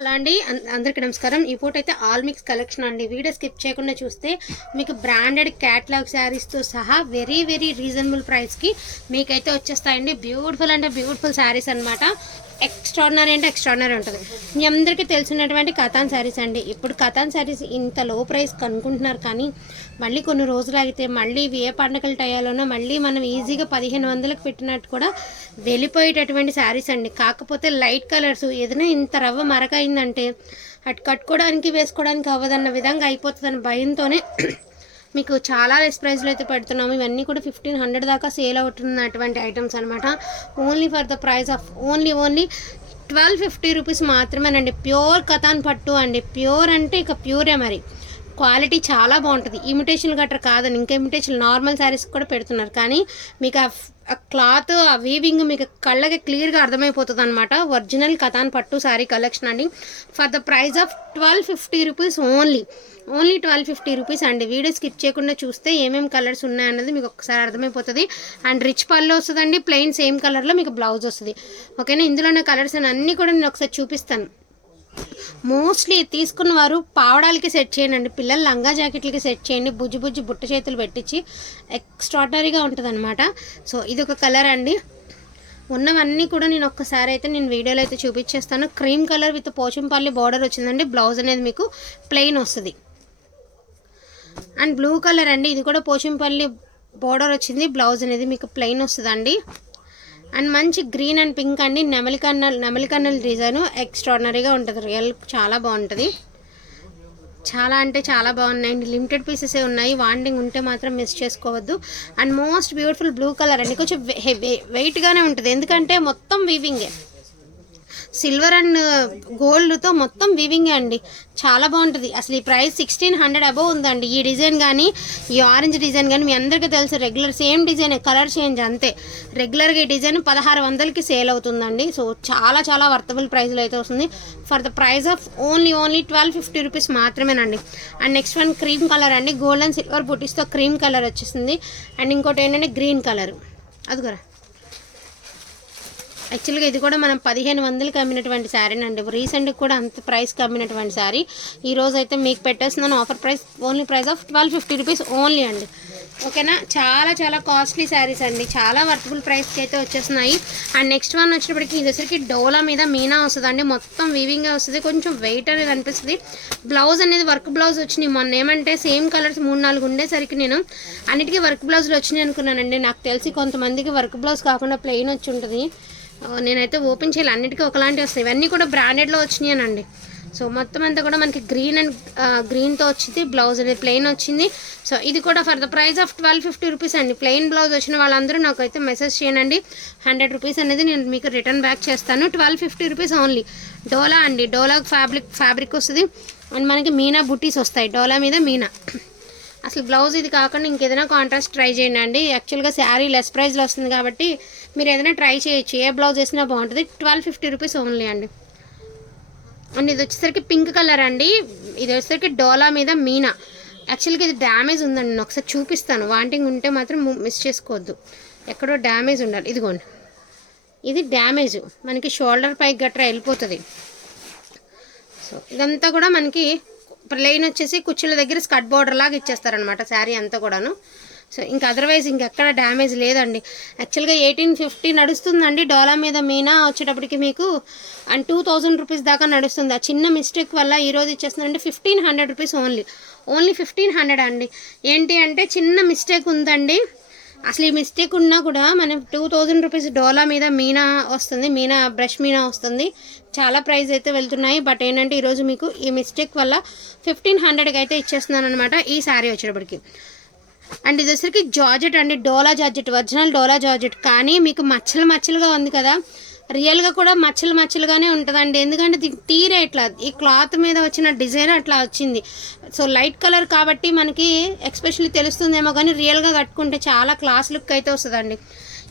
Hello అండి, అందరికీ నమస్కారం. ఈ పూట అయితే ఆల్ మిక్స్ కలెక్షన్ అండి. వీడియో స్కిప్ చేయకుండా చూస్తే మీకు బ్రాండెడ్ క్యాటలాగ్ శారీస్తో సహా వెరీ వెరీ రీజనబుల్ ప్రైస్కి మీకైతే వచ్చేస్తాయండి. బ్యూటిఫుల్ అంటే బ్యూటిఫుల్ శారీస్ అనమాట. ఎక్స్ట్రాడినరీ అంటే ఎక్స్ట్రాడినరీ ఉంటుంది. మీ అందరికీ తెలిసినటువంటి కథాన్ శారీస్ అండి. ఇప్పుడు కథాన్ శారీస్ ఇంత లో ప్రైస్ కనుక్కుంటున్నారు, కానీ మళ్ళీ కొన్ని రోజులు అయితే మళ్ళీ ఏ పండగల టయాలోనో మళ్ళీ మనం ఈజీగా 1500కి పెట్టినట్టు కూడా వెళ్ళిపోయేటటువంటి శారీస్ అండి. కాకపోతే లైట్ కలర్స్ ఏదైనా ఇంత రవ్వ మరకైందంటే అటు కట్టుకోవడానికి వేసుకోవడానికి అవ్వదన్న విధంగా అయిపోతుందని భయంతోనే మీకు చాలా లెస్ ప్రైస్లో అయితే పెడుతున్నాము. ఇవన్నీ కూడా 1500 దాకా సేల్ అవుతున్నటువంటి ఐటమ్స్ అనమాట. Only for the price of only 1250 rupees మాత్రమేనండి. ప్యూర్ కథాన్ పట్టు అండి. ప్యూర్ అంటే ఇక ప్యూరే, మరి క్వాలిటీ చాలా బాగుంటుంది. ఇమిటేషన్ గట్రా కాదని ఇంకా ఇమిటేషన్ నార్మల్ శారీస్ కూడా పెడుతున్నారు, కానీ మీకు ఆ క్లాత్ ఆ వీవింగ్ మీకు కళ్ళకి క్లియర్గా అర్థమైపోతుంది అనమాట. ఒరిజినల్ కథాన్ పట్టు శారీ కలెక్షన్ అండి. For the price of 1250 rupees only 1250 rupees అండి. వీడియో స్కిప్ చేయకుండా చూస్తే ఏమేమి కలర్స్ ఉన్నాయన్నది మీకు ఒకసారి అర్థమైపోతుంది. అండ్ రిచ్ పళ్ళు వస్తుందండి, ప్లెయిన్ సేమ్ కలర్లో మీకు బ్లౌజ్ వస్తుంది. ఓకేనా, ఇందులోనే కలర్స్ అన్నీ కూడా నేను ఒకసారి చూపిస్తాను. మోస్ట్లీ తీసుకున్న వారు పావడాలకి సెట్ చేయండి, పిల్లల లంగా జాకెట్లకి సెట్ చేయండి. బుజ్జి బుజ్జి బుట్ట చేతులు పెట్టించి ఎక్స్ట్రాడనరీగా ఉంటుంది అనమాట. సో ఇది ఒక కలర్ అండి. ఉన్నవన్నీ కూడా నేను ఒక్కసారి అయితే నేను వీడియోలో అయితే చూపించేస్తాను. Cream colour with Pochampally border వచ్చిందండి. బ్లౌజ్ అనేది మీకు ప్లెయిన్ వస్తుంది. అండ్ బ్లూ కలర్ అండి, ఇది కూడా పోచంపల్లి బార్డర్ వచ్చింది. బ్లౌజ్ అనేది మీకు ప్లెయిన్ వస్తుందండి. అండ్ మంచి గ్రీన్ అండ్ పింక్ అండి. నెమలికన్నల్ డిజైన్ ఎక్స్ట్రాడినరీగా ఉంటుంది. రియల్ చాలా బాగుంటుంది. చాలా అంటే చాలా బాగున్నాయండి. లిమిటెడ్ పీసెసే ఉన్నాయి. వాండింగ్ ఉంటే మాత్రం మిస్ చేసుకోవద్దు. And most beautiful blue colour అండి. కొంచెం వెయిట్గానే ఉంటుంది, ఎందుకంటే మొత్తం వీవింగే. సిల్వర్ అండ్ గోల్డ్తో మొత్తం వీవింగ్ అండి. చాలా బాగుంటుంది. అసలు ఈ ప్రైస్ 1600 అబోవ్ ఉందండి. ఈ డిజైన్ కానీ ఈ ఆరెంజ్ డిజైన్ కానీ మీ అందరికీ తెలుసు, regular same design, colour change అంతే. రెగ్యులర్గా ఈ డిజైన్ 1600కి సేల్ అవుతుందండి. సో చాలా చాలా వర్తబుల్ ప్రైస్లో అయితే వస్తుంది. For the price of only 1250 rupees మాత్రమేనండి. And next one cream colour అండి. గోల్డ్ అండ్ సిల్వర్ బుటీస్తో క్రీమ్ కలర్ వచ్చేసింది. అండ్ ఇంకోటి ఏంటంటే గ్రీన్ కలర్. అది కూడా యాక్చువల్గా ఇది కూడా మనం 1500కి అమ్మినటువంటి శారీనండి. రీసెంట్గా కూడా అంత ప్రైస్కి అమ్మినటువంటి శారీ. ఈరోజు అయితే మీకు పెట్టేస్తున్నాను offer price only price of 1250 rupees only అండి. ఓకేనా, చాలా చాలా కాస్ట్లీ శారీస్ అండి. చాలా వర్తబుల్ ప్రైస్కి అయితే వచ్చేస్తున్నాయి. అండ్ నెక్స్ట్ వన్ వచ్చేటప్పటికి ఇది వచ్చరికి డోలా మీద మీనా వస్తుందండి. మొత్తం వీవింగ్గా వస్తుంది. కొంచెం వెయిట్ అనేది అనిపిస్తుంది. బ్లౌజ్ అనేది వర్క్ బ్లౌజ్ వచ్చినాయి. మొన్న ఏమంటే సేమ్ కలర్స్ 3-4 ఉండేసరికి నేను అన్నిటికీ వర్క్ బ్లౌజ్లు వచ్చినాయి అనుకున్నానండి. నాకు తెలిసి కొంతమందికి వర్క్ బ్లౌజ్ కాకుండా ప్లెయిన్ వచ్చి ఉంటుంది. నేనైతే ఓపెన్ చేయాలి, అన్నిటికీ ఒకలాంటివి వస్తాయి. ఇవన్నీ కూడా బ్రాండెడ్లో వచ్చినాయనండి. సో మొత్తం అంతా కూడా మనకి గ్రీన్ అండ్ గ్రీన్తో వచ్చింది. బ్లౌజ్ అనేది ప్లెయిన్ వచ్చింది. సో ఇది కూడా for the price of 1250 rupees అండి. ప్లెయిన్ బ్లౌజ్ వచ్చిన వాళ్ళందరూ నాకు అయితే మెసేజ్ చేయండి. 100 రూపీస్ అనేది నేను మీకు రిటర్న్ బ్యాక్ చేస్తాను. 1250 రూపీస్ ఓన్లీ. డోలా అండి. డోలా ఫ్యాబ్రిక్ వస్తుంది. అండ్ మనకి మీనా బుటీస్ వస్తాయి. డోలా మీద మీనా. అసలు బ్లౌజ్ ఇది కాకుండా ఇంకేదైనా కాంట్రాస్ట్ ట్రై చేయండి అండి. యాక్చువల్గా శారీ లెస్ ప్రైస్లో వస్తుంది కాబట్టి మీరు ఏదైనా ట్రై చేయొచ్చు. ఏ బ్లౌజ్ వేసినా బాగుంటుంది. 1250 రూపీస్ ఓన్లీ అండి. అండ్ ఇది వచ్చేసరికి పింక్ కలర్ అండి. ఇది వచ్చేసరికి డోలా మీద మీనా. యాక్చువల్గా ఇది డ్యామేజ్ ఉందండి, నేను ఒకసారి చూపిస్తాను. వాంటింగ్ ఉంటే మాత్రం మిస్ చేసుకోవద్దు. ఎక్కడో డ్యామేజ్ ఉండాలి. ఇదిగోండి, ఇది డ్యామేజ్ మనకి షోల్డర్ పైకి గట్రా వెళ్ళిపోతుంది. సో ఇదంతా కూడా మనకి ప్లెయిన్ వచ్చేసి కుచ్చుల దగ్గర స్కర్ట్ బార్డర్ లాగా ఇచ్చేస్తారనమాట శారీ అంతా కూడాను. సో ఇంకా అదర్వైజ్ ఇంకెక్కడ డ్యామేజ్ లేదండి. యాక్చువల్గా 1850 నడుస్తుందండి. డోలా మీద మీనా వచ్చేటప్పటికి మీకు అండ్ 2000 రూపీస్ దాకా నడుస్తుంది. ఆ చిన్న మిస్టేక్ వల్ల ఈరోజు ఇచ్చేస్తుందండి 1500 రూపీస్ ఓన్లీ 1500 అండి. ఏంటి అంటే చిన్న మిస్టేక్ ఉందండి. అసలు ఈ మిస్టేక్ ఉన్నా కూడా మనం 2000 రూపీస్ డోలా మీద మీనా వస్తుంది. మీనా బ్రష్ మీనా వస్తుంది. చాలా ప్రైస్ అయితే వెళ్తున్నాయి. బట్ ఏంటంటే ఈరోజు మీకు ఈ మిస్టేక్ వల్ల 1500కి అయితే ఇచ్చేస్తున్నాను అనమాట ఈ శారీ వచ్చేటప్పటికి. అండ్ ఇది వచ్చరికి జార్జెట్ అండి. డోలా జార్జెట్, ఒరిజినల్ డోలా జార్జెట్. కానీ మీకు మచ్చలుగా ఉంది కదా, రియల్గా కూడా మచ్చలుగానే ఉంటుందండి. ఎందుకంటే తీరే ఇట్లా ఈ క్లాత్ మీద వచ్చిన డిజైన్ అట్లా వచ్చింది. సో లైట్ కలర్ కాబట్టి మనకి ఎక్స్పెషల్లీ తెలుస్తుందేమో, కానీ రియల్గా కట్టుకుంటే చాలా క్లాస్ లుక్ అయితే వస్తుందండి.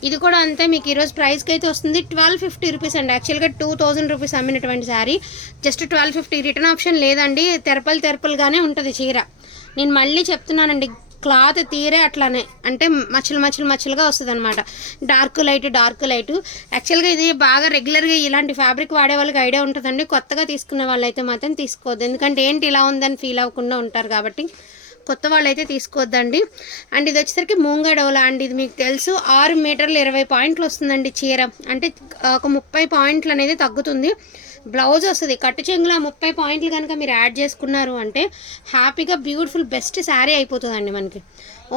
ఇది కూడా అంతే. మీకు ఈరోజు ప్రైస్కి అయితే వస్తుంది 1250 రూపీస్ అండి. యాక్చువల్గా 2000 రూపీస్ అమ్మినటువంటి శారీ జస్ట్ 1250. రిటర్న్ ఆప్షన్ లేదండి. తెరపలుగానే ఉంటుంది చీర. నేను మళ్ళీ చెప్తున్నానండి, క్లాత్ తీరే అట్లానే అంటే మచ్చలుగా వస్తుంది అనమాట. డార్క్ లైట్ యాక్చువల్గా ఇది బాగా రెగ్యులర్గా ఇలాంటి ఫ్యాబ్రిక్ వాడే వాళ్ళకి ఐడియా ఉంటుందండి. కొత్తగా తీసుకున్న వాళ్ళైతే మాత్రం తీసుకోవద్దు, ఎందుకంటే ఏంటి ఇలా ఉందని ఫీల్ అవ్వకుండా ఉంటారు కాబట్టి కొత్త వాళ్ళైతే తీసుకోవద్దండి. అండ్ ఇది వచ్చేసరికి మూంగా డోలా అండి. ఇది మీకు తెలుసు 6 మీటర్లు 20 పాయింట్లు వస్తుందండి చీర, అంటే ఒక 30 పాయింట్లు అనేది తగ్గుతుంది. బ్లౌజ్ వస్తుంది కట్టు చెంగులో 30 పాయింట్లు కనుక మీరు యాడ్ చేసుకున్నారు అంటే హ్యాపీగా బ్యూటిఫుల్ బెస్ట్ శారీ అయిపోతుందండి మనకి.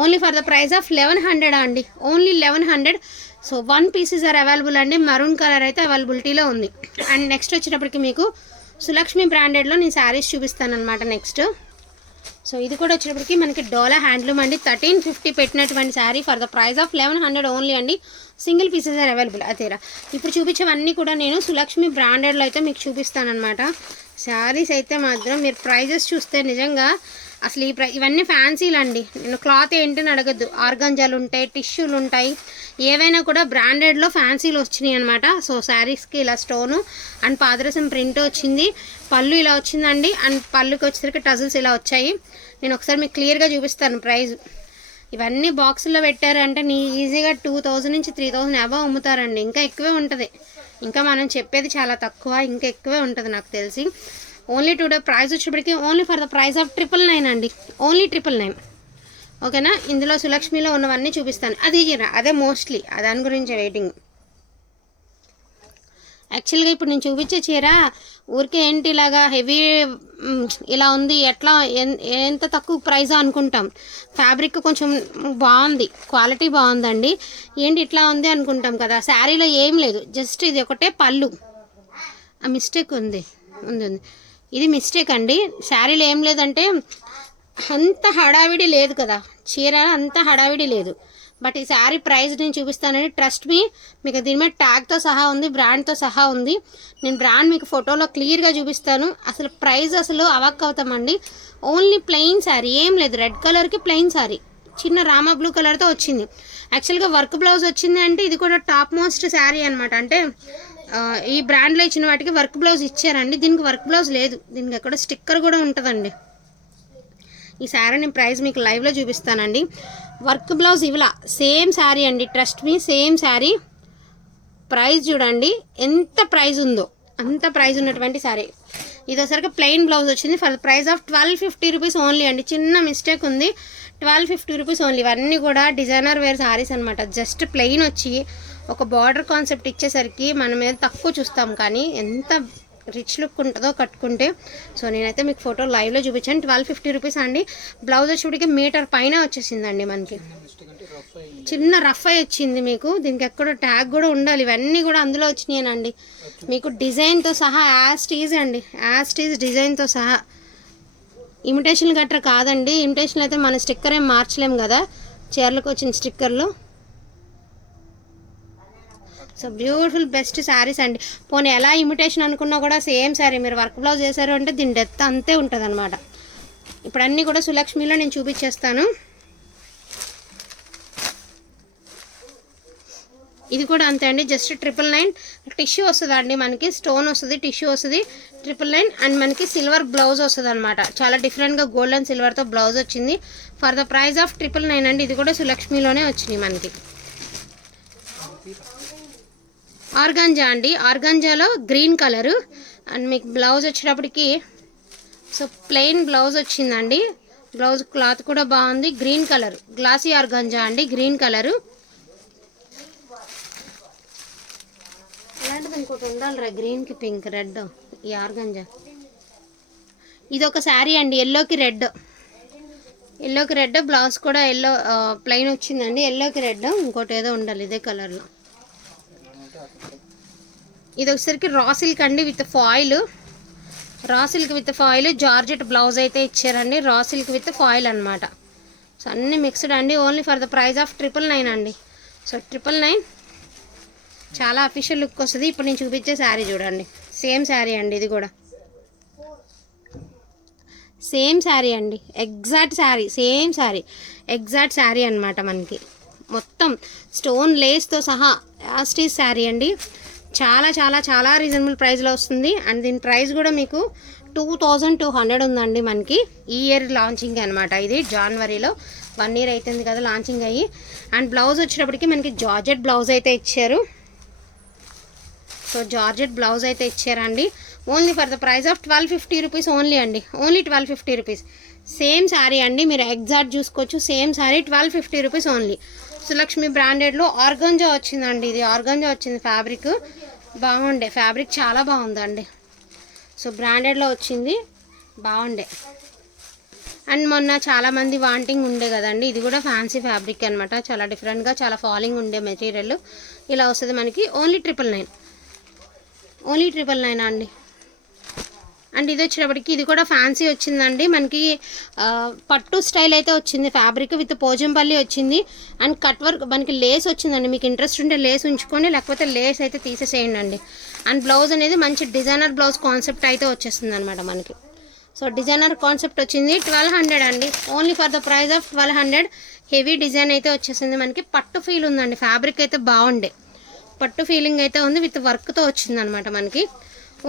Only for the price of 1100 అండి, only 1100. So 1 pieces are available అండి. మరూన్ కలర్ అయితే అవైలబిలిటీలో ఉంది. అండ్ నెక్స్ట్ వచ్చేటప్పటికి మీకు సులక్ష్మి బ్రాండెడ్లో నేను శారీస్ చూపిస్తాను అనమాట నెక్స్ట్. సో ఇది కూడా వచ్చేటప్పటికి మనకి డోలా హ్యాండ్లూమ్ అండి. 1350 పెట్టినటువంటి sari for the price of 1100 only అండి. Single pieces are available. అదేరా ఇప్పుడు చూపించేవన్నీ కూడా నేను సులక్ష్మి బ్రాండెడ్లో అయితే మీకు చూపిస్తాను అనమాట. శారీస్ అయితే మాత్రం మీరు ప్రైజెస్ చూస్తే నిజంగా అసలు ఇవన్నీ ఫ్యాన్సీలు అండి. నేను క్లాత్ ఏంటని అడగద్దు, ఆర్గాంజాలు ఉంటాయి, టిష్యూలు ఉంటాయి, ఏవైనా కూడా బ్రాండెడ్లో ఫ్యాన్సీలు వచ్చినాయి అనమాట. సో శారీస్కి ఇలా స్టోను అండ్ పాదరసం ప్రింట్ వచ్చింది, పళ్ళు ఇలా వచ్చిందండి. అండ్ పళ్ళుకి వచ్చేసరికి టజల్స్ ఇలా వచ్చాయి. నేను ఒకసారి మీకు క్లియర్గా చూపిస్తాను ప్రైస్. ఇవన్నీ బాక్సుల్లో పెట్టారంటే నీ ఈజీగా 2000 నుంచి 3000 అబవ్ అమ్ముతారండి. ఇంకా ఎక్కువే ఉంటుంది, ఇంకా మనం చెప్పేది చాలా తక్కువ, ఇంకా ఎక్కువే ఉంటుంది నాకు తెలిసి. ఓన్లీ టుడే ప్రైస్ వచ్చేప్పటికి only for the price of 999 అండి, ఓన్లీ 999. ఓకేనా. ఇందులో సులక్ష్మిలో ఉన్నవన్నీ చూపిస్తాను. అదే మోస్ట్లీ దాని గురించి వెయిటింగ్. యాక్చువల్గా ఇప్పుడు నేను చూపించే చీర ఊరికే ఏంటి ఇలాగా హెవీ ఇలా ఉంది, ఎట్లా ఎంత తక్కువ ప్రైస్ అనుకుంటాం. ఫ్యాబ్రిక్ కొంచెం బాగుంది, క్వాలిటీ బాగుందండి, ఏంటి ఇట్లా ఉంది అనుకుంటాం కదా. శారీలో ఏం లేదు, జస్ట్ ఇది ఒకటే పళ్ళు. ఆ మిస్టేక్ ఉంది. ఇది మిస్టేక్ అండి. శారీలో ఏం లేదంటే అంత హడావిడి లేదు కదా, చీర అంత హడావిడి లేదు. బట్ ఈ శారీ ప్రైస్ నేను చూపిస్తానండి. ట్రస్ట్ మీ, మీకు దీని మీద ట్యాగ్తో సహా ఉంది, బ్రాండ్తో సహా ఉంది. నేను బ్రాండ్ మీకు ఫోటోలో క్లియర్గా చూపిస్తాను. అసలు ప్రైస్ అసలు అవాక్ అవుతామండి. ఓన్లీ ప్లెయిన్ శారీ, ఏం లేదు. రెడ్ కలర్కి ప్లెయిన్ శారీ, చిన్న రామా బ్లూ కలర్తో వచ్చింది. యాక్చువల్గా వర్క్ బ్లౌజ్ వచ్చింది అంటే ఇది కూడా టాప్ మోస్ట్ శారీ అనమాట. అంటే ఈ బ్రాండ్లో ఇచ్చిన వాటికి వర్క్ బ్లౌజ్ ఇచ్చారండి. దీనికి వర్క్ బ్లౌజ్ లేదు, దీనికి ఎక్కడ స్టిక్కర్ కూడా ఉంటుందండి. ఈ శారీ నేను ప్రైస్ మీకు లైవ్లో చూపిస్తానండి. వర్క్ బ్లౌజ్ ఇవ్వలా, సేమ్ శారీ అండి. Trust me, same sari. Price చూడండి ఎంత ప్రైస్ ఉందో, అంత ప్రైస్ ఉన్నటువంటి శారీ. ఇది ఒకసారికి ప్లెయిన్ బ్లౌజ్ వచ్చింది for the price of 1250 rupees only అండి. చిన్న మిస్టేక్ ఉంది, 1250 రూపీస్ ఓన్లీ. ఇవన్నీ కూడా డిజైనర్ వేర్ శారీస్ అనమాట. జస్ట్ ప్లెయిన్ వచ్చి ఒక బార్డర్ కాన్సెప్ట్ ఇచ్చేసరికి మనం ఏదో తక్కువ చూస్తాం, కానీ ఎంత రిచ్ లుక్ ఉంటుందో కట్టుకుంటే. సో నేనైతే మీకు ఫోటో లైవ్లో చూపించాను. 1250 రూపీస్ అండి. బ్లౌజ్ వచ్చేటికి మీటర్ పైన వచ్చేసిందండి మనకి. చిన్న రఫ్ అయి వచ్చింది మీకు, దీనికి ఎక్కడో ట్యాగ్ కూడా ఉండాలి. ఇవన్నీ కూడా అందులో వచ్చినాయనండి మీకు, డిజైన్తో సహా యాజ్ టీజ్ అండి, యాజ్ టీజ్ డిజైన్తో సహా. ఇమిటేషన్ గట్రా కాదండి. ఇమిటేషన్ అయితే మన స్టిక్కర్ ఏం మార్చలేము కదా, చీరలకు వచ్చిన స్టిక్కర్లు. సో బ్యూటిఫుల్ బెస్ట్ శారీస్ అండి. పోనీ ఎలా ఇమిటేషన్ అనుకున్నా కూడా సేమ్ శారీ. మీరు వర్క్ బ్లౌజ్ చేశారు అంటే దీని డెత్ అంతే ఉంటుంది అనమాట. ఇప్పుడు అన్నీ కూడా సులక్ష్మిలో నేను చూపించేస్తాను. ఇది కూడా అంతే అండి, జస్ట్ 999. టిష్యూ వస్తుంది అండి మనకి, స్టోన్ వస్తుంది, టిష్యూ వస్తుంది, 999. అండ్ మనకి సిల్వర్ బ్లౌజ్ వస్తుంది అనమాట. చాలా డిఫరెంట్గా గోల్డ్ అండ్ సిల్వర్తో బ్లౌజ్ వచ్చింది ఫర్ ద ప్రైస్ ఆఫ్ 999 అండి. ఇది కూడా సులక్ష్మిలోనే వచ్చినాయి మనకి. ఆర్గాంజా అండి, ఆర్గాంజాలో గ్రీన్ కలరు. అండ్ మీకు బ్లౌజ్ వచ్చేటప్పటికి సో ప్లెయిన్ బ్లౌజ్ వచ్చిందండి. బ్లౌజ్ క్లాత్ కూడా బాగుంది, గ్రీన్ కలర్, గ్లాసీ ఆర్గాంజా అండి, గ్రీన్ కలరు. ఇలాంటిది ఇంకోటి ఉండాలిరా, గ్రీన్కి పింక్, రెడ్. ఈ ఆర్గాంజా ఇది ఒక శారీ అండి, ఎల్లోకి రెడ్, ఎల్లోకి రెడ్. బ్లౌజ్ కూడా ఎల్లో ప్లెయిన్ వచ్చిందండి, ఎల్లోకి రెడ్. ఇంకోటి ఏదో ఉండాలి ఇదే కలర్లో. ఇది వచ్చేసరికి రా సిల్క్ అండి with foil, raw silk with foil. Georgette blouse అయితే ఇచ్చారండి, రా సిల్క్ విత్ ఫాయిల్ అనమాట. సో అన్నీ మిక్స్డ్ అండి. Only for the price of 999 అండి. సో 999 చాలా అఫీషియల్ లుక్ వస్తుంది. ఇప్పుడు నేను చూపించే శారీ చూడండి, సేమ్ శారీ అండి. ఇది కూడా సేమ్ శారీ అండి, exact sari, same sari, exact sari అనమాట. మనకి మొత్తం స్టోన్ లేస్తో సహా యాస్టీస్ శారీ అండి. చాలా చాలా చాలా రీజనబుల్ ప్రైస్లో వస్తుంది. అండ్ దీని ప్రైస్ కూడా మీకు 2200 ఉందండి. మనకి ఈ ఇయర్ లాంచింగ్ అనమాట. ఇది జనవరిలో 1 year అవుతుంది కదా లాంచింగ్ అయ్యి. అండ్ బ్లౌజ్ వచ్చేటప్పటికి మనకి జార్జెట్ బ్లౌజ్ అయితే ఇచ్చారు. సో జార్జెట్ బ్లౌజ్ అయితే ఇచ్చారండి. Only for the price of 1250 rupees only అండి. Only 1250 rupees. సేమ్ శారీ అండి, మీరు ఎగ్జాక్ట్ చూసుకోవచ్చు. Same sari 1250 rupees only. Sulakshmi బ్రాండెడ్లో ఆర్గంజా వచ్చిందండి. ఇది ఆర్గంజా వచ్చింది. ఫ్యాబ్రిక్ బాగుండే, ఫ్యాబ్రిక్ చాలా బాగుందండి. సో బ్రాండెడ్లో వచ్చింది, బాగుండే. అండ్ మొన్న చాలామంది వాంటింగ్ ఉండే కదండి, ఇది కూడా ఫ్యాన్సీ ఫ్యాబ్రిక్ అనమాట. చాలా డిఫరెంట్గా, చాలా ఫాలింగ్ ఉండే మెటీరియల్ ఇలా వస్తుంది మనకి. ఓన్లీ 999. ఓన్లీ 999 అండి. అండ్ ఇది వచ్చేటప్పటికి ఇది కూడా ఫ్యాన్సీ వచ్చిందండి మనకి. పట్టు స్టైల్ అయితే వచ్చింది. ఫ్యాబ్రిక్ విత్ పోచంపల్లి వచ్చింది. అండ్ కట్ వర్క్ మనకి లేస్ వచ్చిందండి. మీకు ఇంట్రెస్ట్ ఉంటే లేస్ ఉంచుకొని, లేకపోతే లేస్ అయితే తీసేసేయండి అండి. అండ్ బ్లౌజ్ అనేది మంచి డిజైనర్ బ్లౌజ్ కాన్సెప్ట్ అయితే వచ్చేస్తుంది అనమాట మనకి. సో డిజైనర్ కాన్సెప్ట్ వచ్చింది. 1200 అండి. Only for the price of 1200. Heavy design అయితే వచ్చేసింది మనకి. పట్టు ఫీల్ ఉందండి. ఫ్యాబ్రిక్ అయితే బాగుండే, పట్టు ఫీలింగ్ అయితే ఉంది. విత్ వర్క్తో వచ్చింది అనమాట మనకి.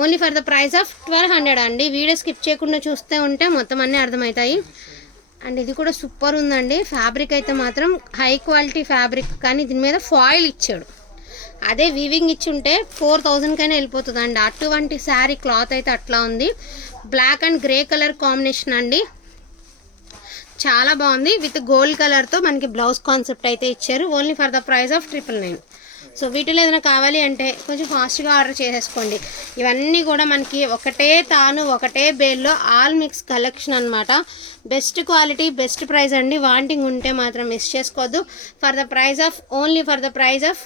Only for the price of 1200 అండి. వీడియో స్కిప్ చేయకుండా చూస్తే ఉంటే మొత్తం అన్నీ అర్థమవుతాయి. అండ్ ఇది కూడా సూపర్ ఉందండి. ఫ్యాబ్రిక్ అయితే మాత్రం హై క్వాలిటీ ఫ్యాబ్రిక్, కానీ దీని మీద ఫాయిల్ ఇచ్చాడు. అదే వీవింగ్ ఇచ్చి ఉంటే 4000కైనా వెళ్ళిపోతుంది అండి. అటువంటి శారీ క్లాత్ అయితే అట్లా ఉంది. Black and grey colour combination అండి, చాలా బాగుంది. విత్ గోల్డ్ కలర్తో మనకి బ్లౌజ్ కాన్సెప్ట్ అయితే ఇచ్చారు. Only for the price of 999. So వీటిలో ఏదైనా కావాలి అంటే కొంచెం ఫాస్ట్గా ఆర్డర్ చేసేసుకోండి. ఇవన్నీ కూడా మనకి ఒకటే బేల్లో ఆల్ మిక్స్ కలెక్షన్ అనమాట. బెస్ట్ క్వాలిటీ, బెస్ట్ ప్రైస్ అండి. వాంటింగ్ ఉంటే మాత్రం మిస్ చేసుకోవద్దు. For the price of only for the price of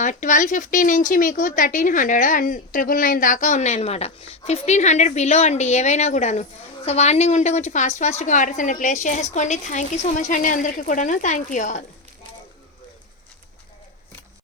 1250 నుంచి మీకు 1300 అండ్ 999 దాకా ఉన్నాయన్నమాట. 1500 బిలో అండి ఏవైనా కూడాను. సో వాంటింగ్ ఉంటే కొంచెం ఫాస్ట్గా ఆర్డర్స్ అన్ని ప్లేస్ చేసేసుకోండి. థ్యాంక్ యూ సో మచ్ అండి అందరికీ కూడాను. Thank you all.